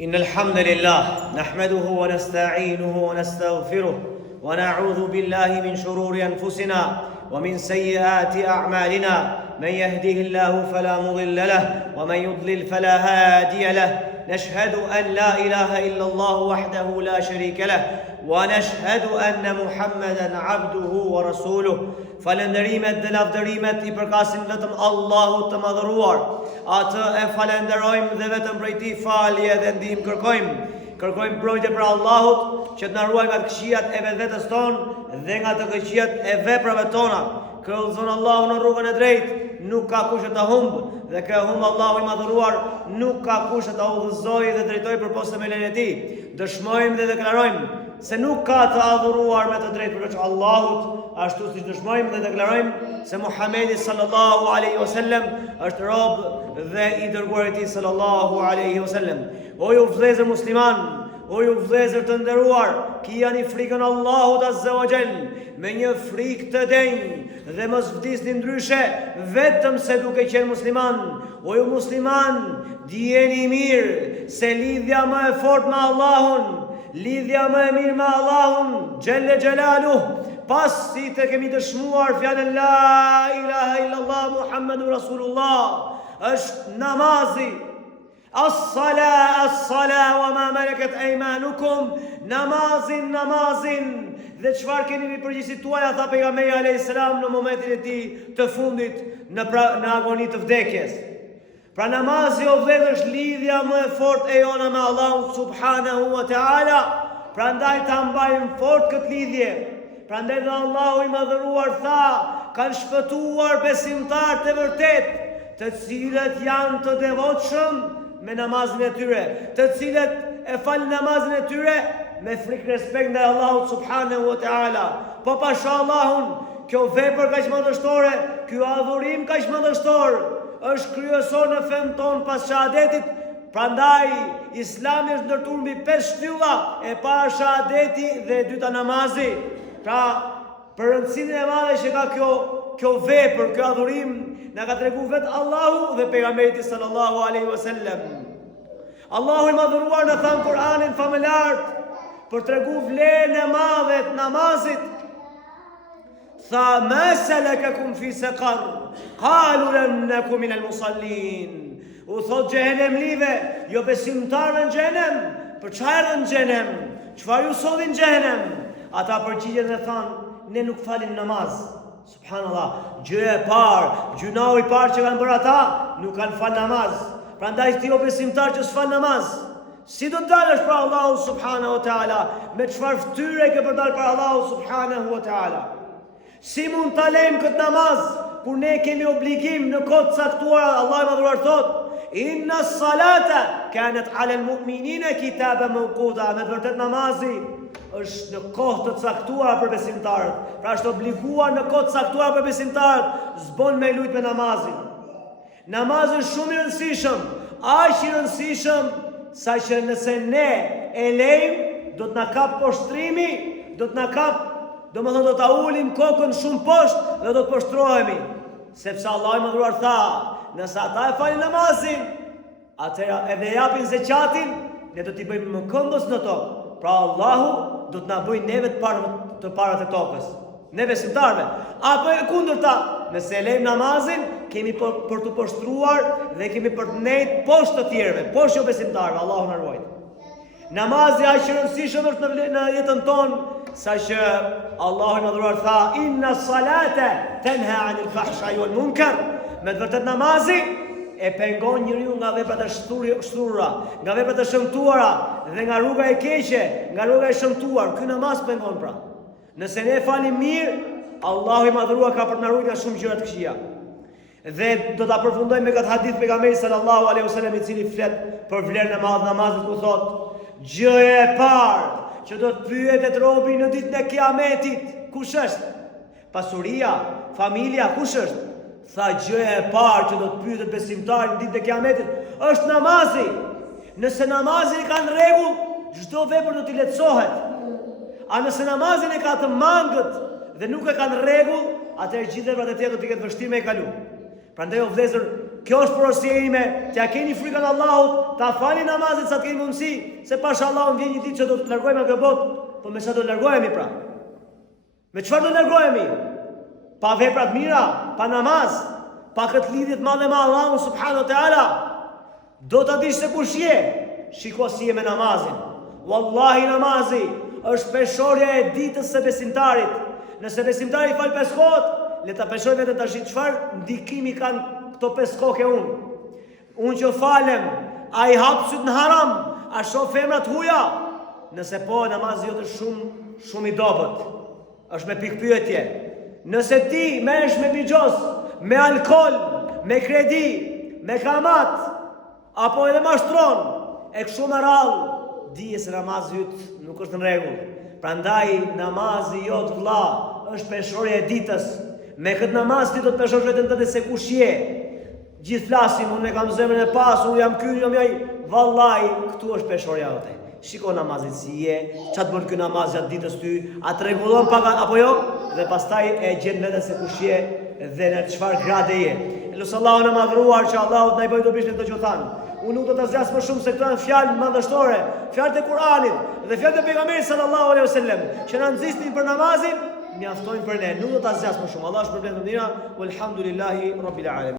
إن الحمد لله نحمده ونستعينه ونستغفره ونعوذ بالله من شرور أنفسنا ومن سيئات أعمالنا من يهده الله فلا مضل له ومن يضلل فلا هادي له نشهد أن لا إله إلا الله وحده لا شريك له ونشهد أن محمدا عبده ورسوله falenderimet dhe lavdërimet I përkasin vetëm Allahut të madhëruar. Atë e falenderojmë dhe vetëm prej Tij falje dhe ndihmë kërkojmë. Kërkojmë mbrojtje për Allahut që të na ruajë nga të këqijat e vetvetes tonë dhe nga të këqijat e veprave tona. Kë udhëzon Allahu në rrugën e drejtë, nuk ka kush të humbë, dhe kë humb Allahu I madhëruar, nuk ka kush të udhëzojë dhe drejtojë përposë me lejen e Tij. Dëshmojmë dhe deklarojmë se nuk ka të adhuruar me të drejtë përveç Allahut, ashtu si dëshmojmë dhe deklarojmë se Muhamedi sallallahu alaihi wasallam është rob dhe I dërguar I Tij sallallahu alaihi wasallam. O ju vëllezër musliman, o ju vëllezër të nderuar, kijani frikën Allahut azza wa jall me një frikë të denjë dhe mos vdisni ndryshe vetëm se duke qenë musliman. O ju musliman, dijeni mirë se lidhja më e fortë me Allahun, lidhja më e mirë me Allahun Gjelle Gjelaluh, pas si të kemi dëshmuar fjalën La ilaha illallah Muhammedu Rasulullah, është namazi. As-sala, as-sala, wa ma malakat aymanukum, namazin, dhe çfarë keni në përgjithësi tuaja, tha pejgamberi alayhis salam në momentin e tij të fundit në agoni të vdekjes. Pra namazi o vëllezër është lidhja më e fortë e jona me Allahun subhanahu wa taala. Prandaj ta mbajmë fort këtë lidhje. Prandaj dhe Allahu I madhëruar tha, kanë shpëtuar besimtarët e vërtet, të cilët janë të devotshëm me namazin e tyre, të cilët e falin namazin e tyre me frikë respekt ndaj Allahut subhanahu wa taala. Po pasha Allahun, kjo vepër kaq madhështore, ky adhurim kaq madhështor, është kryesor në fen ton pas shahadetit. Prandaj Islami është ndërtuar mbi 5 shtylla, e para shahadeti dhe e dyta namazi. Pra, për rëndësinë e madhe që ka kjo vepër, kjo adhurim, na ka treguar vetë Allahu dhe pejgamberi sallallahu alaihi wasallam. Allahu I madhëruar na tha në Kur'anin famëlar për treguar vlerën e madhe të namazit. Tha ma salakakum fi saqar qalu lam nakum min al-musallin. U thot xhehenemlive, jo besimtarëve në xhehenem, për çfarë në xhehenem? Çfarë ju solli në xhehenem? Ata përgjigjen dhe thanë, ne nuk falim namaz. Subhanallah, gjëja e parë, gjunau I parë që kanë bërë ata, nuk kanë fal namaz. Prandaj ti o besimtar që s'fal namaz, si do të dalësh për Allahu subhanahu wa taala? Me çfarë fytyre ke për dalë për Allahu subhanahu wa taala? Si mund ta lejmë këtë namaz kur ne kemi obligim në kohë të caktuara? Allahu I madhëruar thot, inna salata kanat ala al-mu'minina kitaban mawquta. Me vërtet namazi është në kohë të caktuara për besimtarët. Pra është obliguar në kohë të caktuara për besimtarët. S'bën me lut me namazin. Namazi është shumë I rëndësishëm, aq I rëndësishëm sa që nëse ne e lejmë, do të na kap poshtrimi, do të na kap, domethënë do ta ulim kokën shumë poshtë dhe do të poshtrohemi. Sepse Allahu I madhëruar tha, nëse ata e falin namazin, atëherë edhe japin zeqatin, ne do t'i bëjmë më këmbës në tokë. Pra Allahu do të na bëjë neve të parat e tokës, ne besimtarve. Apo e kundërta, nëse e lejmë namazin, kemi për të poshtruar dhe kemi për të nejtë poshtë të tjerëve, poshtë jo besimtarve. Allahu na ruaj. Namazi aq I rëndësishëm është në jetën tonë, saqë Allahu I madhëruar tha, inna salata tanha 'anil fahsha'i wal munkar. Me të vërtet namazi e pengon njeriu nga veprat e shturura, nga veprat e shëmtuara dhe nga rruga e keqe, nga rruga e shëmtuar. Ky namaz pengon pra. Nëse ne falim mirë, Allahu I madhëruar ka për të na ruajtur nga shumë gjëra të këqija. Dhe do ta përfundojmë me këtë hadith pejgamberit sallallahu alaihi wasallam I cili flet për vlerën e madhe të namazit, ku thot, gjëja e parë që do të pyetet robi në ditën e Kiametit, kush është? Pasuria, familja, kush është? Tha, gjëja e parë që do të pyetet besimtari në ditën e Kiametit është namazi. Nëse namazin ka në rregull, çdo vepër do t'i lehtësohet. A nëse namazin e ka të mangët dhe nuk e ka në rregull, atëherë gjithë veprat e tjera do t'i ketë vështirë me e kalu. Prandaj o vëllezër, Kjo është porosia ime, t'ja keni frikën Allahut, ta falni namazin sa të keni mundësi, se pash Allahun vjen një ditë që do të largojmë nga kjo botë, po me sa do largohemi pra? Me çfarë do largohemi? Pa vepra të mira, pa namaz, pa këtë lidhje të madhe me Allahun subhanahu wa taala. Do ta dish se kush je, shiko si je me namazin. Wallahi namazi është peshorja e ditës së besimtarit. Nëse besimtari fal 5 kohë, le ta peshoj vetëm tash çfarë ndikimi kanë këto 5 kohë unë. Unë që falem, a i hap syt në haram, a shoh femra të huaja? Nëse po, namazi jote shumë i dobët. Është me pikpyetje. Nëse ti merresh me bigjos, me alkol, me kredi, me kamat, apo edhe mashtron, e kështu me radhë, dije se namazi jot nuk është në rregull. Prandaj namazi jot vëlla është peshorja e ditës. Me këtë namaz ti do të peshosh vetën tënde se kush je. Gjithë flasim, unë e kam zemrën e pasur, unë jam ky, jam ai. Vallahi, këtu është peshorja jote. Shiko namazin si je, çfarë bën ky namaz gjatë ditës ty, a të rregullon pak apo jo? Dhe pastaj e gjen veten se kush je dhe në çfarë grade je. Lutë Allahun e madhruar që Allahu të na bëjë dobishëm të gjithan. Unë nuk do ta zgjas më shumë se këto janë fjalë madhështore, fjalët e Kuranit dhe fjalët e pejgamberit sallallahu alaihi wasallam, që na nxisnin për namazin, mjaftojnë për ne. Nuk do ta zgjas më shumë. Allah shpërblet në dina, walhamdulillahi rabbil alamin.